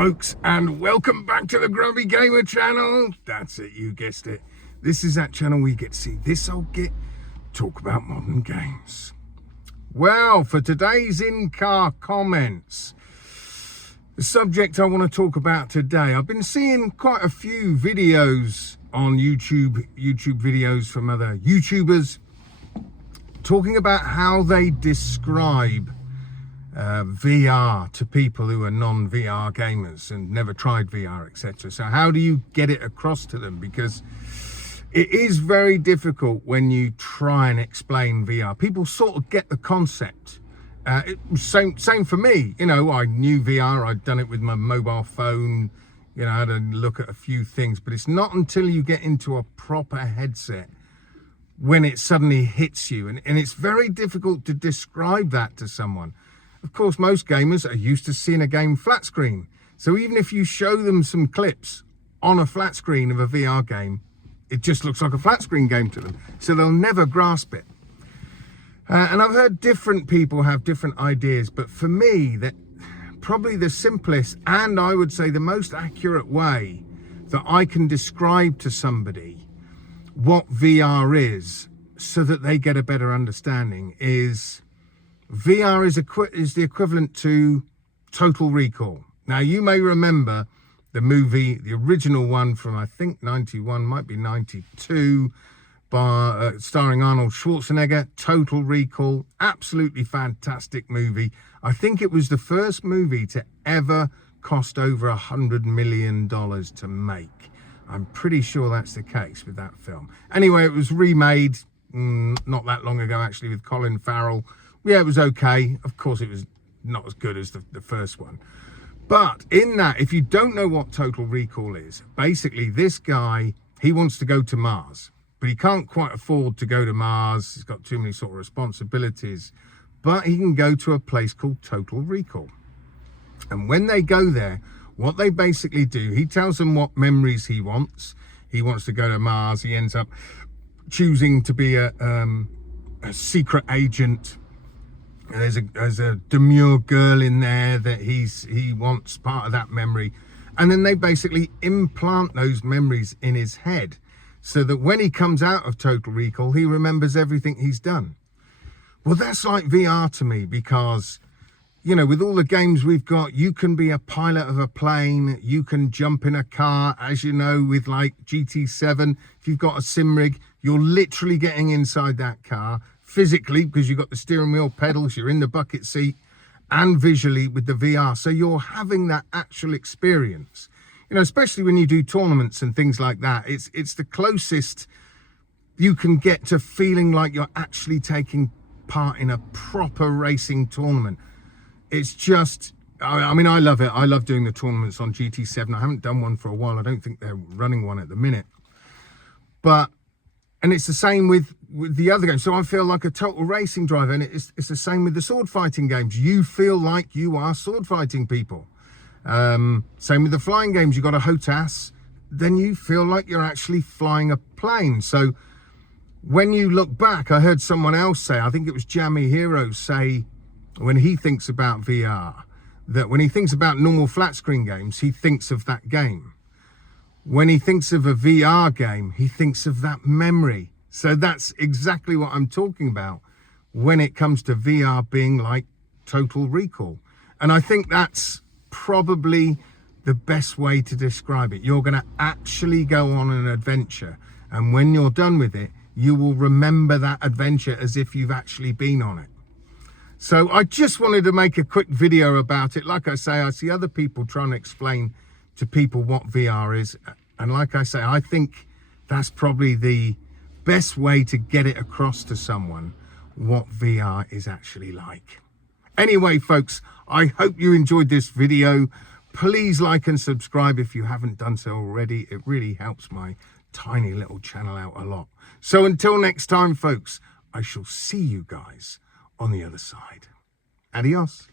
folks, and welcome back to the Grubby Gamer channel. That's it, you guessed it. This is that channel where you get to see this old git talk about modern games. Well, for today's in-car comments, the subject I want to talk about today, I've been seeing quite a few videos on YouTube videos from other YouTubers talking about how they describe VR to people who are non-VR gamers and never tried VR, etc. So how do you get it across to them? Because it is very difficult when you try and explain VR. People sort of get the concept. Same for me. You know, I knew VR. I'd done it with my mobile phone. You know, I had a look at a few things. But it's not until you get into a proper headset when it suddenly hits you. And it's very difficult to describe that to someone. Of course, most gamers are used to seeing a game flat screen. So even if you show them some clips on a flat screen of a VR game, it just looks like a flat screen game to them. So they'll never grasp it. And I've heard different people have different ideas, but for me, that probably the simplest and I would say the most accurate way that I can describe to somebody what VR is so that they get a better understanding is VR is the equivalent to Total Recall. Now, you may remember the movie, the original one from, I think, 91, might be 92, starring Arnold Schwarzenegger, Total Recall. Absolutely fantastic movie. I think it was the first movie to ever cost over $100 million to make. I'm pretty sure that's the case with that film. Anyway, it was remade not that long ago, actually, with Colin Farrell. Yeah, it was okay. Of course, it was not as good as the first one. But in that, if you don't know what Total Recall is, basically this guy, he wants to go to Mars, but he can't quite afford to go to Mars. He's got too many sort of responsibilities, but he can go to a place called Total Recall. And when they go there, what they basically do, he tells them what memories he wants. He wants to go to Mars. He ends up choosing to be a secret agent. And there's a demure girl in there that he wants part of that memory. And then they basically implant those memories in his head so that when he comes out of Total Recall, he remembers everything he's done. Well, that's like VR to me because, you know, with all the games we've got, you can be a pilot of a plane, you can jump in a car, as you know, with like GT7. If you've got a sim rig, you're literally getting inside that car physically because you've got the steering wheel pedals, you're in the bucket seat, and visually with the VR. So you're having that actual experience, you know, especially when you do tournaments and things like that. It's the closest you can get to feeling like you're actually taking part in a proper racing tournament. It's just, I mean, I love it. I love doing the tournaments on GT7. I haven't done one for a while. I don't think they're running one at the minute. And it's the same with the other games. So I feel like a total racing driver. And it's the same with the sword fighting games. You feel like you are sword fighting people. Same with the flying games. You got a HOTAS. Then you feel like you're actually flying a plane. So when you look back, I heard someone else say, I think it was Jammy Hero say, when he thinks about VR, that when he thinks about normal flat screen games, he thinks of that game. When he thinks of a VR game, he thinks of that memory. So that's exactly what I'm talking about when it comes to VR being like Total Recall. And I think that's probably the best way to describe it. You're going to actually go on an adventure. And when you're done with it, you will remember that adventure as if you've actually been on it. So I just wanted to make a quick video about it. Like I say, I see other people trying to explain to people what VR is. And like I say, I think that's probably the best way to get it across to someone what VR is actually like. Anyway, folks, I hope you enjoyed this video. Please like and subscribe if you haven't done so already. It really helps my tiny little channel out a lot. So until next time, folks, I shall see you guys on the other side. Adios.